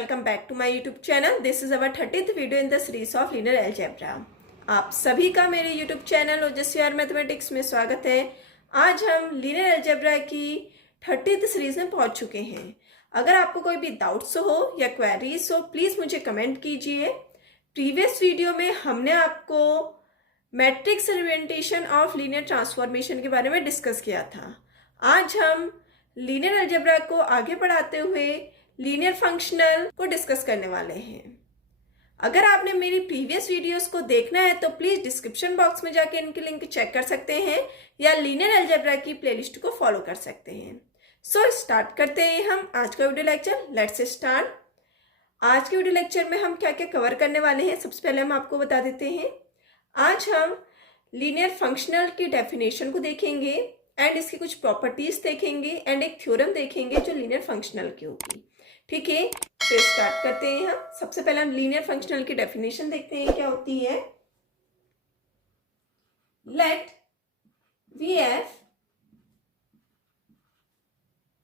welcome back to my YouTube channel. This is our 30th video in the series of linear algebra. आप सभी का मेरे YouTube channel ओजस्वी are mathematics में स्वागत है। आज हम linear algebra की 30th सीरीज में पहुंच चुके हैं। अगर आपको कोई भी डाउट्स हो या क्वेरीज हो प्लीज़ मुझे कमेंट कीजिए। प्रीवियस वीडियो में हमने आपको matrix representation of linear transformation के बारे में डिस्कस किया था। आज हम लीनियर अलजेब्रा को आगे बढ़ाते हुए लीनियर फंक्शनल को डिस्कस करने वाले हैं। अगर आपने मेरी प्रीवियस वीडियोस को देखना है तो प्लीज डिस्क्रिप्शन बॉक्स में जाके इनकी लिंक चेक कर सकते हैं या लीनियर अलजेब्रा की प्लेलिस्ट को फॉलो कर सकते हैं। सो स्टार्ट करते हैं हम आज का वीडियो लेक्चर। Let's start. आज के वीडियो लेक्चर में हम क्या क्या कवर करने वाले हैं सबसे पहले हम आपको बता देते हैं। आज हम लीनियर फंक्शनल की डेफिनेशन को देखेंगे एंड इसकी कुछ प्रॉपर्टीज देखेंगे एंड एक थ्योरम देखेंगे जो लीनियर फंक्शनल की होगी। ठीक है, तो स्टार्ट करते हैं हम। सबसे पहले हम लीनियर फंक्शनल की डेफिनेशन देखते हैं क्या होती है। Let VF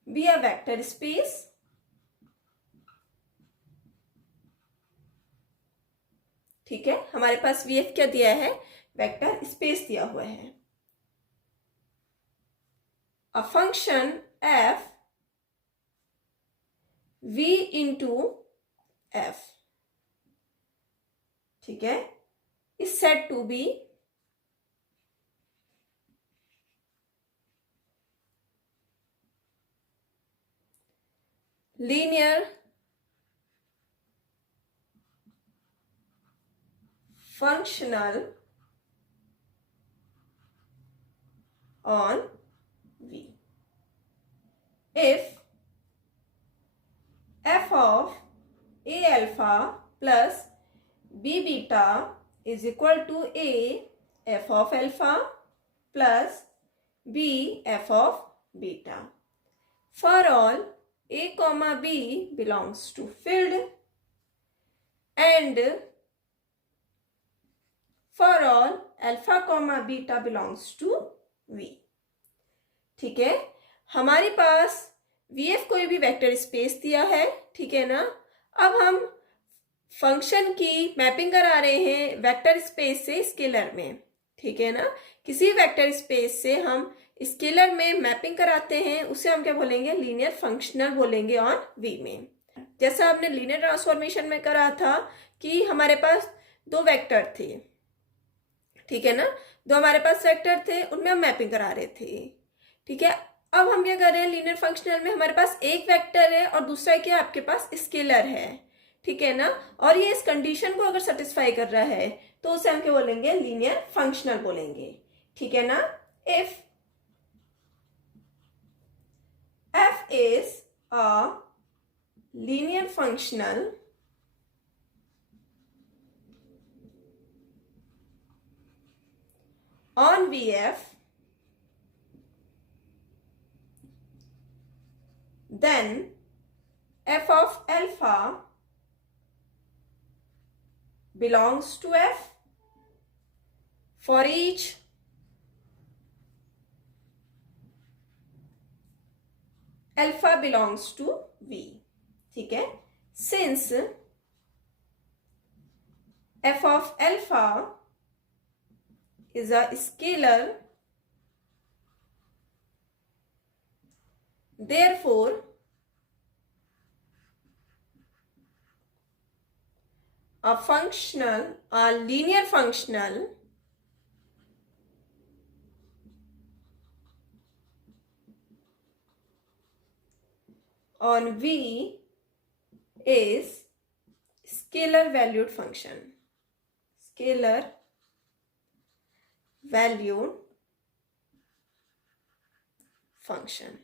be a vector space ठीक है, हमारे पास VF क्या दिया है, वेक्टर स्पेस दिया हुआ है। A function f v into f ठीक है, is said to be linear functional on V if f of a alpha plus b beta is equal to a f of alpha plus b f of beta for all a comma b belongs to field and for all alpha comma beta belongs to V। ठीक है, हमारे पास VF कोई भी vector space दिया है, ठीक है ना। अब हम फंक्शन की मैपिंग करा रहे हैं वेक्टर स्पेस से स्केलर में, ठीक है ना। किसी वेक्टर स्पेस से हम स्केलर में मैपिंग कराते हैं उसे हम क्या बोलेंगे, लीनियर फंक्शनल बोलेंगे ऑन V में। जैसा हमने लीनियर ट्रांसफॉर्मेशन में करा था कि हमारे पास दो वेक्टर थे, ठीक है ना, दो हमारे पास वेक्टर थे उनमें हम मैपिंग करा रहे थे। ठीक है, अब हम क्या कर रहे हैं, लीनियर फंक्शनल में हमारे पास एक वेक्टर है और दूसरा क्या आपके पास स्केलर है, ठीक है ना, और ये इस कंडीशन को अगर सेटिस्फाई कर रहा है तो उसे हम क्या बोलेंगे, लीनियर फंक्शनल बोलेंगे। ठीक है ना। If f is a linear functional on VF then f of alpha belongs to F for each alpha belongs to V। ठीक है, since f of alpha is a scalar therefore a linear functional on V is scalar valued function, scalar valued function।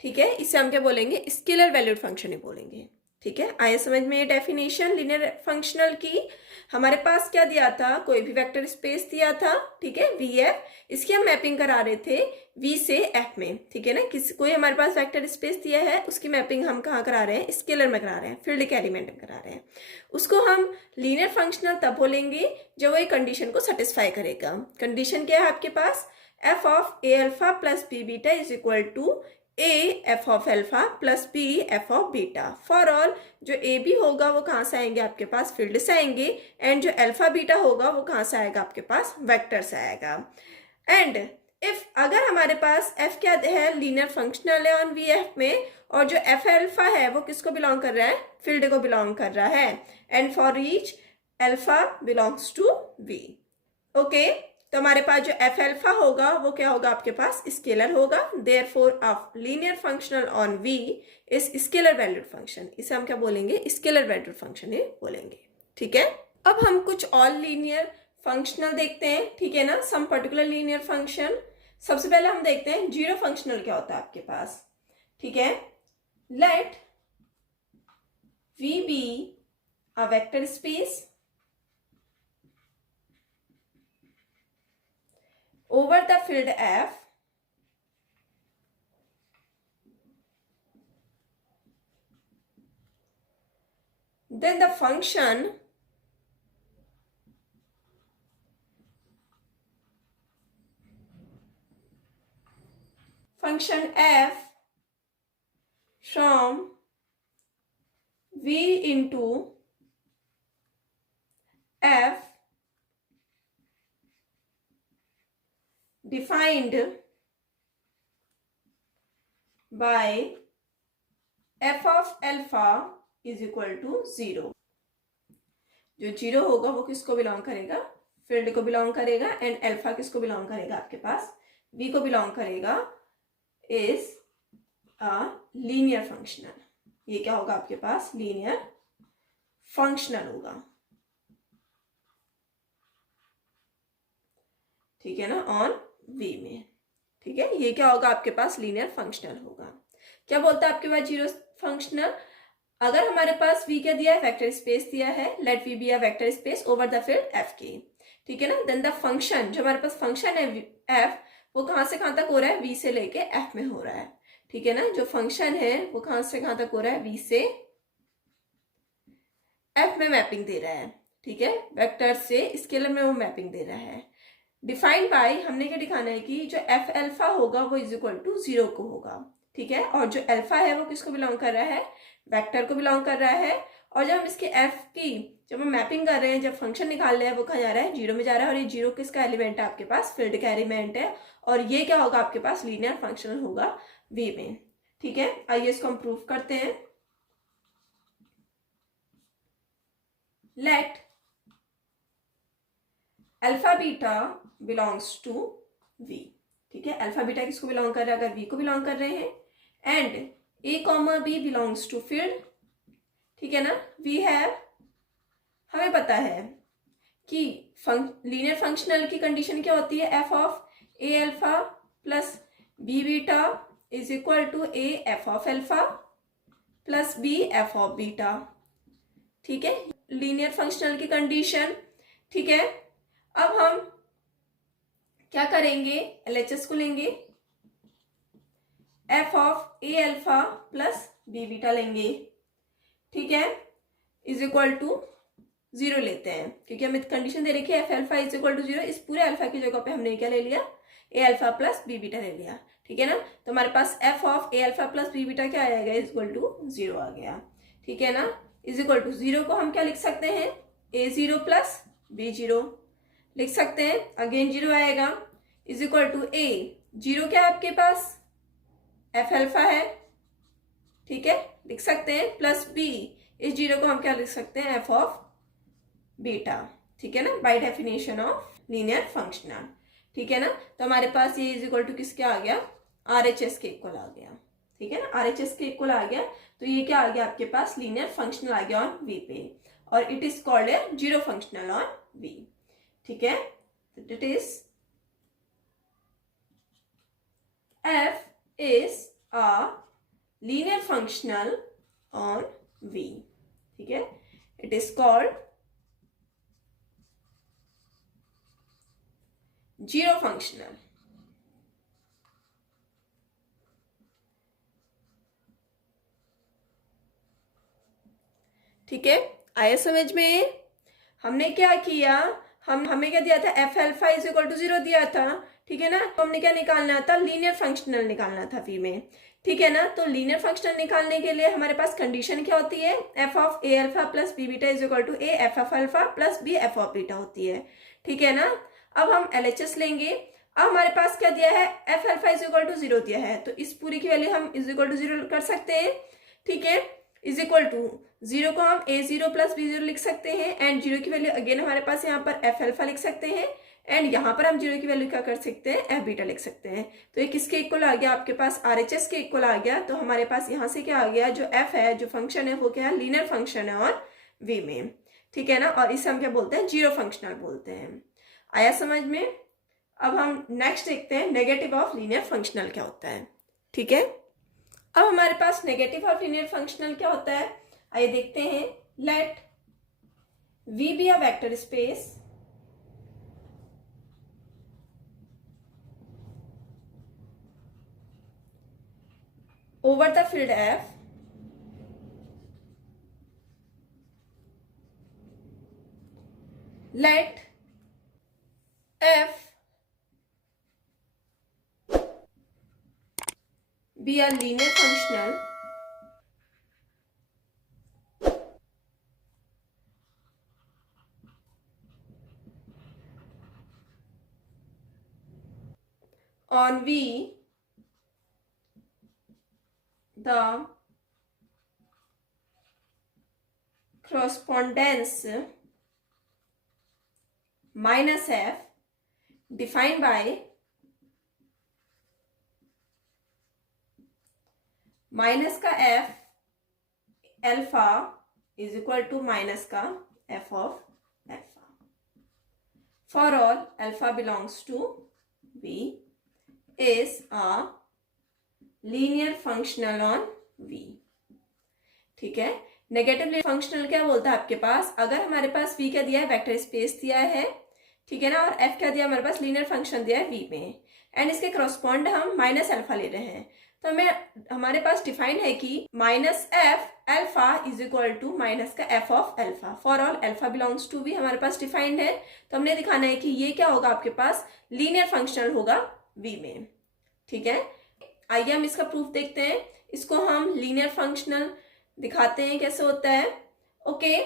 ठीक है, इसे हम क्या बोलेंगे, scalar valued function ही बोलेंगे। ठीक है, आइए समझ में ये डेफिनेशन लीनियर फंक्शनल की। हमारे पास क्या दिया था, कोई भी वेक्टर स्पेस दिया था, ठीक है, VF, इसकी हम मैपिंग करा रहे थे V से F में। ठीक है ना, कोई हमारे पास वेक्टर स्पेस दिया है उसकी मैपिंग हम कहाँ करा रहे हैं, स्केलर में करा रहे हैं, फील्ड के एलिमेंट में करा रहे हैं। उसको हम लीनियर फंक्शनल तब बोलेंगे जब वो एक कंडीशन को सेटिस्फाई करेगा। कंडीशन क्या है आपके पास, f of a alpha plus b beta is equal to a F of alpha plus b F of beta. For all जो ए बी होगा वो कहाँ से आएंगे, आपके पास फील्ड से आएंगे, एंड जो अल्फा बीटा होगा वो कहाँ से आएगा, आपके पास वेक्टर से आएगा। एंड इफ अगर हमारे पास एफ क्या है, लीनियर फंक्शनल है ऑन वी एफ में, और जो एफ एल्फा है वो किसको बिलोंग कर रहा है, फील्ड को बिलोंग कर रहा है, and for each alpha belongs to V. Okay, तो हमारे पास जो एफ एल्फा होगा वो क्या होगा, आपके पास स्केलर होगा। Therefore a linear functional on V is scalar valued function. इसे हम क्या बोलेंगे, स्केलर वैल्यूड फंक्शन ही बोलेंगे। ठीक है, अब हम कुछ और लीनियर फंक्शनल देखते हैं, ठीक है ना, सम पर्टिकुलर लीनियर फंक्शन। सबसे पहले हम देखते हैं जीरो फंक्शनल क्या होता है आपके पास। ठीक है, let V be a vector space over the field F, then the function f from V into F defined by f of alpha is equal to 0। जो जीरो होगा वो किसको बिलोंग करेगा, फील्ड को बिलोंग करेगा, एंड अल्फा किसको belong करेगा, आपके पास वी को बिलोंग करेगा, इज अ लीनियर फंक्शनल। ये क्या होगा, आपके पास लीनियर फंक्शनल होगा। ठीक है ना, ऑन वी में। ठीक है, ये क्या होगा, आपके पास लीनियर फंक्शनल होगा। क्या बोलता है आपके पास जीरो फंक्शनल, अगर हमारे पास वी क्या दिया है, वेक्टर स्पेस दिया है, let V be a vector space over the field F के। ठीक है ना, देन द फंक्शन, जो हमारे पास फंक्शन है एफ, वो कहाँ से कहाँ तक हो रहा है, वी से लेके एफ में हो रहा है। ठीक है ना, जो फंक्शन है वो कहाँ से कहाँ तक हो रहा है, वी से एफ में मैपिंग दे रहा है। ठीक है, वेक्टर से स्केलर में वो मैपिंग दे रहा है। डिफाइंड बाय, हमने क्या दिखाना है कि जो एफ एल्फा होगा वो इज इक्वल टू 0 को होगा। ठीक है, और जो अल्फा है वो किसको बिलोंग कर रहा है, वेक्टर को बिलोंग कर रहा है। और जब हम इसके एफ की जब हम मैपिंग कर रहे हैं, जब फंक्शन निकाल रहे हैं, वो कहाँ जा रहा है, 0 में जा रहा है। और ये 0 किसका एलिमेंट है, आपके पास फील्ड का एलिमेंट है, और ये क्या होगा, आपके पास लीनियर फंक्शनल होगा वी में। ठीक है, आइए इसको हम प्रूव करते हैं। Let alpha beta belongs to V. ठीक है, अल्फा बीटा किसको बिलोंग कर रहा है, अगर वी को बिलोंग कर रहे हैं, and a comma b belongs to field. ठीक है ना, वी हैव, हमें पता है कि लीनियर फंक्शनल की कंडीशन क्या होती है, F of A alpha plus B beta is equal to a F of alpha plus b F of beta. ठीक है, लीनियर फंक्शनल की कंडीशन। ठीक है, अब हम क्या करेंगे, एलएचएस को लेंगे, f of A alpha plus B beta लेंगे। ठीक है, इज इक्वल टू 0 लेते हैं, क्योंकि हमें कंडीशन दे रखी है f alpha is equal to 0। इस पूरे अल्फा की जगह पे हमने क्या ले लिया, A alpha plus B beta ले लिया। ठीक है ना, तो हमारे पास F of A alpha plus B beta क्या आएगा, इज इक्वल टू 0 आ गया। ठीक है ना, इज इक्वल टू 0 को हम क्या लिख सकते हैं, a0 प्लस b0 लिख सकते हैं, अगेन 0 आएगा, इज इक्वल टू ए 0 क्या है आपके पास, एफ अल्फा है। ठीक है, लिख सकते हैं, प्लस बी, इस 0 को हम क्या लिख सकते हैं, एफ ऑफ बीटा। ठीक है ना, bye definition of linear functional. ठीक है ना, तो हमारे पास ये इज इक्वल टू किसके आ गया, आरएचएस के इक्वल आ गया। ठीक है ना, आरएचएस के इक्वल आ गया, तो ये क्या आ गया, आपके पास लीनियर फंक्शनल आ गया ऑन वी पे, और it is called a zero functional on V. ठीक है, it is f is a linear functional on V. ठीक है, it is called zero functional. ठीक है, आया समझ में। हमने क्या किया, हमें क्या दिया था, f alpha is equal to 0 दिया था। ठीक है ना। तो हमने क्या निकालना था, लीनियर फंक्शनल निकालना था वी में, ठीक है ना। तो लीनियर फंक्शनल निकालने के लिए हमारे पास कंडीशन क्या होती है, F of A alpha plus B beta is equal to a F of alpha plus b F of beta होती है, ठीक है ना। अब हम एलएचएस लेंगे। अब हमारे पास क्या दिया है, f alpha is equal to 0 दिया है, तो इस पूरी की वैल्यू हम इज इक्वल टू 0 कर सकते हैं, ठीक है। इज इक्वल टू 0 को हम a0 प्लस b0 लिख सकते हैं, एंड 0 की वैल्यू अगेन हमारे पास यहाँ पर एफ अल्फा लिख सकते हैं, एंड यहाँ पर हम 0 की वैल्यू क्या कर सकते हैं, एफ बीटा लिख सकते हैं। तो ये किसके इक्वल आ गया, आपके पास आरएचएस के इक्वल आ गया। तो हमारे पास यहाँ से क्या आ गया, जो एफ है, जो फंक्शन है, वो क्या है, लीनियर फंक्शन है और वी में, ठीक है ना। और इसे हम क्या बोलते हैं, जीरो फंक्शनल बोलते हैं। आया समझ में। अब हम नेक्स्ट देखते हैं नेगेटिव ऑफ लीनियर फंक्शनल क्या होता है, ठीक है। अब हमारे पास नेगेटिव ऑफ लीनियर फंक्शनल क्या होता है, आइए देखते हैं। Let V be a vector space over the field F let f be a linear functional on V the correspondence minus f defined by minus का f alpha is equal to minus का f of alpha for all alpha belongs to V is a linear functional on V, ठीक है। Negative functional क्या बोलता है आपके पास, अगर हमारे पास V क्या दिया है, वेक्टर स्पेस दिया है, ठीक है ना, और F क्या दिया हमारे पास, लीनियर फंक्शन दिया है V में, एंड इसके करस्पॉन्ड हम माइनस अल्फा ले रहे हैं। तो हमें हमारे पास डिफाइन है कि minus F alpha is equal to minus का F of alpha for all alpha belongs to V हमारे पास डिफाइंड है। तो हमने दिखाना है कि ये क्या होगा, आपके पास लीनियर फंक्शनल होगा वी में, ठीक है। आइए हम इसका प्रूफ देखते हैं। इसको हम लीनियर फंक्शनल दिखाते हैं कैसे होता है। Okay,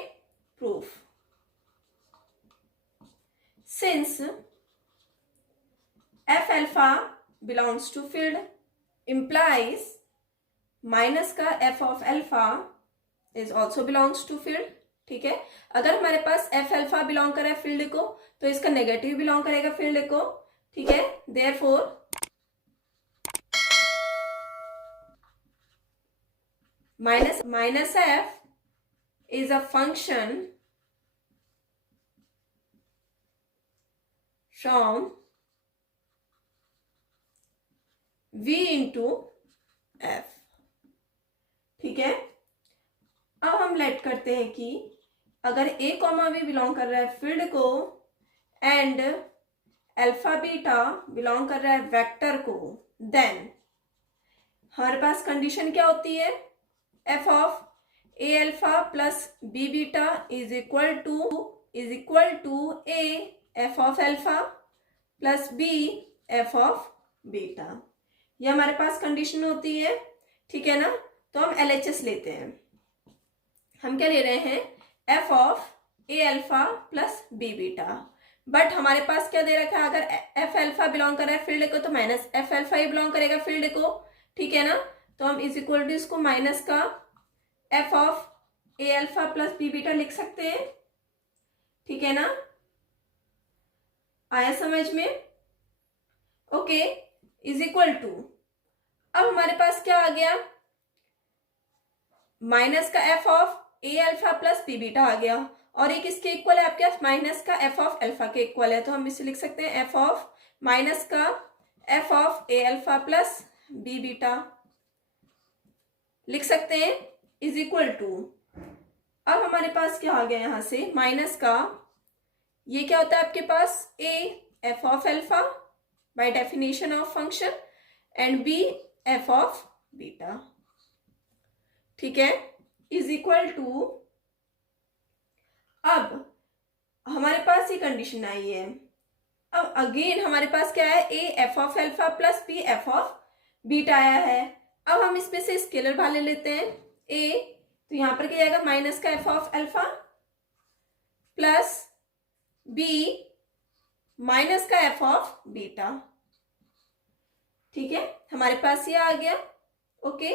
proof. Since f alpha belongs to field implies minus का f of alpha is also belongs to field, ठीक है। अगर हमारे पास f अल्फा बिलोंग कर रहा है फील्ड को, तो इसका नेगेटिव बिलोंग करेगा फील्ड को, ठीक है। Therefore minus f is a function from v into F, ठीक है। अब हम लेट करते हैं कि अगर a कॉमा भी बिलोंग कर रहा है फील्ड को, एंड अल्फा बीटा बिलोंग कर रहा है वेक्टर को, देन हमारे पास कंडीशन क्या होती है, f of a alpha plus b beta is equal to a f of alpha plus b f of beta. ये हमारे पास कंडीशन होती है, ठीक है ना। तो हम एलएचएस लेते हैं। हम क्या ले रहे हैं, F of A alpha plus B beta, but हमारे पास क्या दे रखा है, अगर एफ अल्फा बिलोंग कर रहा है फील्ड को, तो माइनस एफ अल्फा ही बिलोंग करेगा फील्ड को, ठीक है ना। तो हम इज इक्वल टू इसको माइनस का F of A alpha plus B beta लिख सकते हैं, ठीक है ना। आया समझ में। ओके, इज इक्वल टू, अब हमारे पास क्या आ गया, माइनस का F of A alpha plus B beta आ गया, और एक इसके इक्वल है आपके पास माइनस का एफ ऑफ अल्फा के इक्वल है। तो हम इसे लिख सकते हैं एफ ऑफ माइनस का F of A alpha plus B beta लिख सकते हैं, इज इक्वल टू। अब हमारे पास क्या आ गया, यहां से माइनस का, ये क्या होता है आपके पास, A F of alpha by definition of function, and B F of beta, ठीक है, इज इक्वल टू। अब हमारे पास ये कंडीशन आई है, अब अगेन हमारे पास क्या है, a F of alpha plus b F of beta आया है। अब हम इसमें से स्केलर बाहर ले लेते हैं ए, तो यहां पर क्या जाएगा, माइनस का F of alpha plus b minus का एफ ऑफ बीटा। ठीक है, हमारे पास ये आ गया। ओके,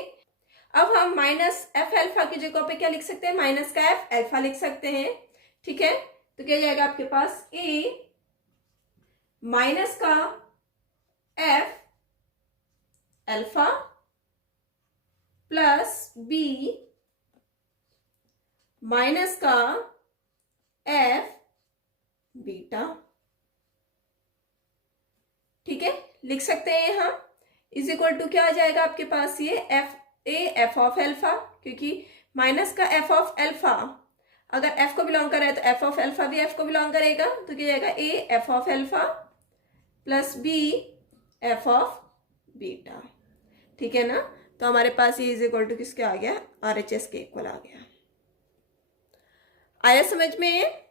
अब हम माइनस एफ एल्फा की जगह पे क्या लिख सकते हैं, माइनस का एफ एल्फा लिख सकते हैं। ठीक है, तो क्या जाएगा आपके पास, ए माइनस का f alpha plus b minus का एफ बीटा। ठीक है, लिख सकते हैं हम, इज इक्वल टू क्या आ जाएगा आपके पास, ये f a F of alpha, क्योंकि माइनस का एफ ऑफ एल्फा अगर एफ को बिलोंग कर रहा है तो एफ ऑफ एल्फा भी एफ को बिलोंग करेगा, तो क्या जाएगा, a F of alpha plus b F of beta. ठीक है ना, तो हमारे पास ये इज इक्वल टू किसके आ गया, आर एच एस के इक्वल आ गया। आया समझ में,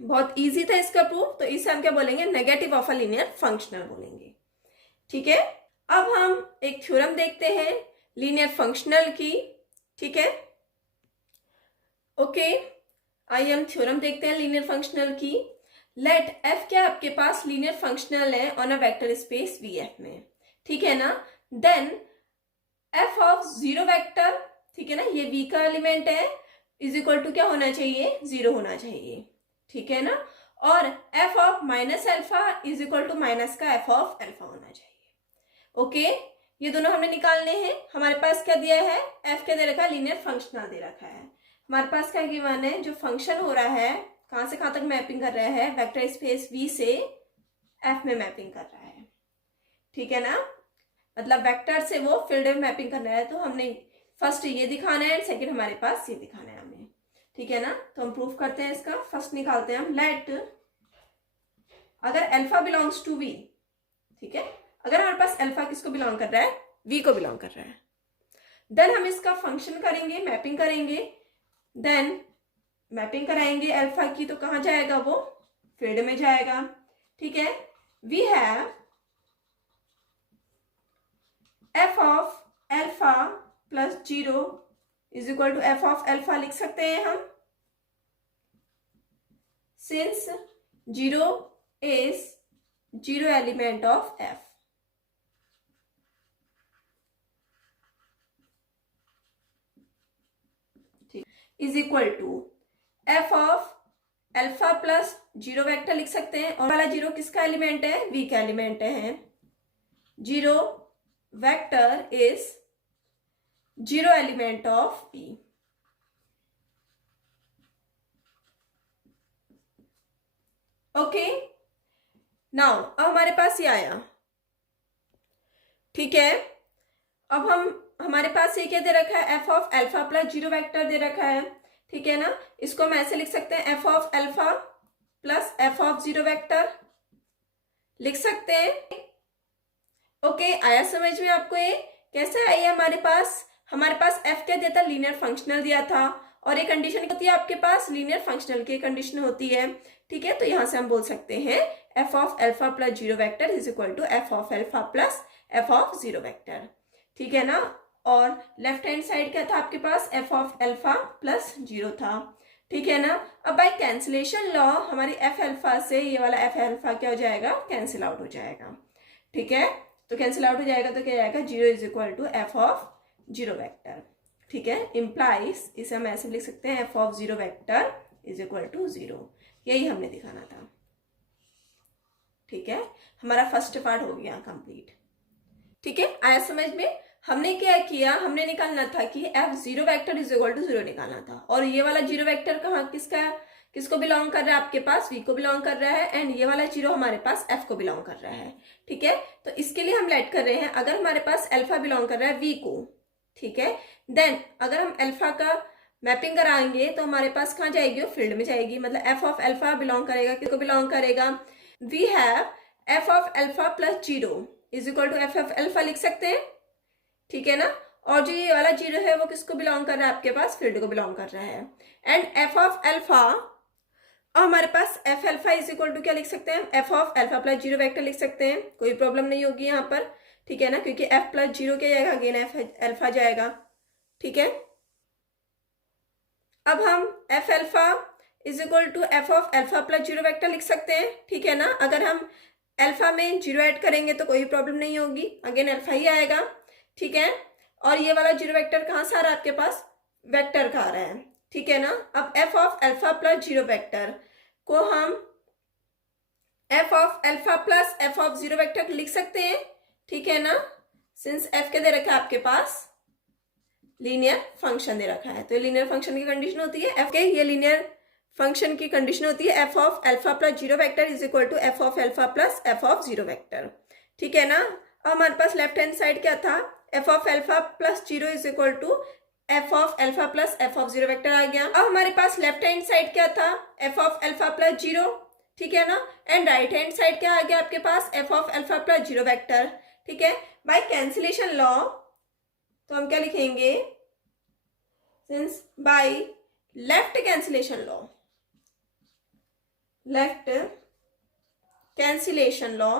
बहुत इजी था इसका प्रूफ। तो इसे हम क्या बोलेंगे, negative of a linear functional बोलेंगे। ठीक है, अब हम एक थ्योरम देखते हैं लीनियर फंक्शनल की। ठीक है, ओके, आइए हम थ्योरम देखते हैं लीनियर फंक्शनल की। लेट एफ क्या आपके पास लीनियर फंक्शनल है on a vector space V F में। ठीक है ना, then f of zero vector, ठीक है ना, ये वी का एलिमेंट है, इज इक्वल टू क्या होना चाहिए, जीरो होना चाहिए। ठीक है ना, और f of minus alpha is equal to minus का एफ ऑफ एल्फा होना चाहिए। ओके, ये दोनों हमने निकालने हैं। हमारे पास क्या दिया है, एफ क्या दे रखा है, लीनियर फंक्शनल दे रखा है। हमारे पास क्या गिवन है, जो फंक्शन हो रहा है कहां से कहां तक मैपिंग कर रहा है, वेक्टर स्पेस वी से एफ में मैपिंग कर रहा है। ठीक है ना, मतलब वेक्टर से वो फील्ड में मैपिंग कर रहा है। तो हमने फर्स्ट ये दिखाना है, सेकंड हमारे पास ये दिखाना है हमें। ठीक है ना, तो हम प्रूफ करते हैं इसका। फर्स्ट निकालते हैं हम, लेट अगर एल्फा बिलोंग्स टू वी, ठीक है, अगर हमारे पास एल्फा किसको बिलोंग कर रहा है, वी को बिलोंग कर रहा है, देन हम इसका फंक्शन करेंगे, मैपिंग करेंगे, देन मैपिंग कराएंगे एल्फा की, तो कहां जाएगा वो, फील्ड में जाएगा। ठीक है, we have f of alpha plus zero is equal to F of alpha लिख सकते हैं हम, since zero is zero element of F. Is equal to F of alpha plus zero vector लिख सकते हैं, और वाला जीरो किसका एलिमेंट है, वी का एलिमेंट है। Zero vector is zero element of V. Okay, now अब हमारे पास ये आया। ठीक है, अब हमारे पास ये क्या दे रखा है, F of alpha plus zero vector दे रखा है। ठीक है ना, इसको हम ऐसे लिख सकते हैं, F of alpha plus F of zero vector लिख सकते हैं। ओके, आया समझ में आपको, ये कैसे आई है हमारे पास एफ क्या दिया था, लीनियर फंक्शनल दिया था, और एक कंडीशन होती है आपके पास, लीनियर फंक्शनल की कंडीशन होती है। ठीक है, तो यहां से हम बोल सकते हैं F of alpha plus zero vector is equal to F of alpha plus F of zero vector. ठीक है ना, और लेफ्ट हैंड साइड क्या था आपके पास, F of alpha plus zero था। ठीक है ना, अब बाय कैंसिलेशन लॉ हमारी एफ एल्फा से ये वाला एफ एल्फा क्या हो जाएगा, कैंसिल आउट हो जाएगा। ठीक है, तो कैंसिल आउट हो जाएगा तो क्या जाएगा, zero is equal to F of zero vector. ठीक है, इम्प्लाइज, इसे हम ऐसे लिख सकते हैं, F of zero vector is equal to zero. यही हमने दिखाना था। ठीक है, हमारा फर्स्ट पार्ट हो गया कंप्लीट। ठीक है, आया समझ में। हमने क्या किया, हमने निकालना था कि f zero vector is equal to zero निकालना था, और ये वाला जीरो वेक्टर कहाँ किसको बिलोंग कर रहा है, आपके पास वी को बिलोंग कर रहा है, एंड ये वाला जीरो हमारे पास एफ को बिलोंग कर रहा है। ठीक है, तो इसके लिए हम लेट कर रहे हैं, अगर हमारे पास एल्फा बिलोंग कर रहा है वी को, ठीक है, देन अगर हम एल्फा का मैपिंग कराएंगे तो हमारे पास कहाँ जाएगी, वो फील्ड में जाएगी। मतलब एफ ऑफ एल्फा बिलोंग करेगा, किसको बिलोंग करेगा, we have f of alpha plus zero is equal to F of alpha लिख सकते हैं। ठीक है ना, और जो ये वाला जीरो है वो किसको बिलोंग कर रहा है, आपके पास फील्ड को बिलोंग कर रहा है, एंड एफ ऑफ एल्फा अब हमारे पास F alpha is equal to क्या लिख सकते हैं, F of alpha plus zero vector लिख सकते हैं, कोई प्रॉब्लम नहीं होगी यहाँ पर, ठीक है ना, क्योंकि एफ प्लस जीरो क्या जाएगा, अगेन एफ अल्फा जाएगा, ठीक है। अब हम f alpha is equal to F of alpha plus zero vector लिख सकते हैं, ठीक है ना। अगर हम अल्फा में जीरो ऐड करेंगे तो कोई प्रॉब्लम नहीं होगी, अगेन अल्फा ही आएगा, ठीक है। और ये वाला जीरो वेक्टर कहाँ से आ रहा है आपके पास, वेक्टर का आ रहा है, ठीक है ना। अब F of alpha plus zero vector को हम F of alpha plus F of zero vector लिख सकते हैं, ठीक है ना। सिंस एफ के दे रखा है आपके पास, लीनियर फंक्शन दे रखा है, तो ये लीनियर फंक्शन की कंडीशन होती है एफ के, ये लीनियर फंक्शन की कंडीशन होती है F of alpha plus zero vector is equal to F of alpha plus F of zero vector, ठीक है ना। अब हमारे पास लेफ्ट हैंड साइड क्या था, F of alpha plus zero is equal to F of alpha plus F of zero vector आ गया। अब हमारे पास लेफ्ट हैंड साइड क्या था, F of alpha plus zero, ठीक है ना। एंड राइट हैंड साइड क्या आ गया आपके पास, F of alpha plus zero vector, ठीक है। बाय कैंसिलेशन लॉ तो हम क्या लिखेंगे, since by left cancellation law, left cancellation law,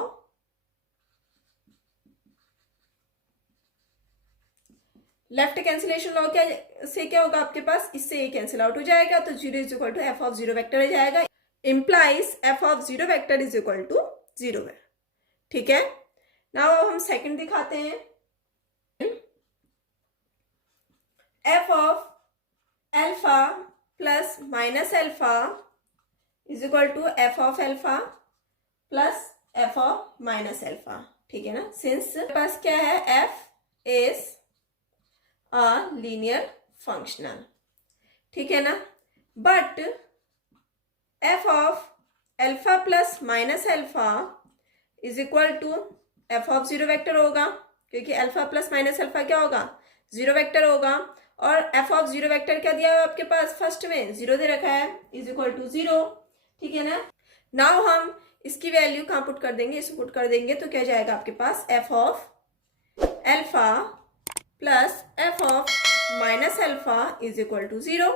left cancellation law क्या से क्या होगा आपके पास, इससे ये कैंसिल आउट हो जाएगा, तो zero is equal to F of zero vector हो जाएगा, implies f of zero vector is equal to zero है, ठीक है। नाउ हम सेकंड दिखाते हैं, F of alpha plus minus alpha is equal to F of alpha plus F of minus alpha, ठीक है ना। सिंस पास क्या है, f is a linear functional, ठीक है ना। But f of alpha plus minus alpha is equal to F of zero vector होगा, क्योंकि अल्फा प्लस माइनस अल्फा क्या होगा, जीरो वेक्टर होगा। और एफ ऑफ जीरो वेक्टर क्या दिया है आपके पास, फर्स्ट में जीरो दे रखा है, इज इक्वल टू जीरो, ठीक है ना। नाउ हम इसकी वैल्यू कहाँ पुट कर देंगे, इसको पुट कर देंगे तो क्या जाएगा आपके पास, F of alpha plus F of minus alpha is equal to zero.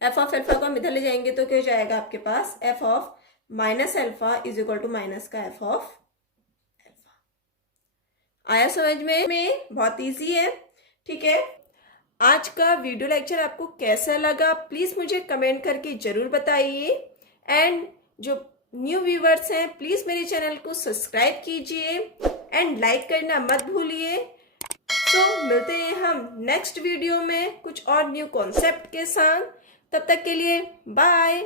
F of alpha को हम इधर ले जाएंगे तो क्या जाएगा आपके पास, F of minus alpha is equal to minus का एफ ऑफ अल्फा। आया समझ में बहुत इजी है, ठीक है। आज का वीडियो लेक्चर आपको कैसा लगा प्लीज मुझे कमेंट करके जरूर बताइए, एंड जो न्यू व्यूवर्स हैं प्लीज मेरे चैनल को सब्सक्राइब कीजिए एंड लाइक करना मत भूलिए। तो मिलते हैं हम नेक्स्ट वीडियो में कुछ और न्यू कॉन्सेप्ट के साथ, तब तक के लिए बाय।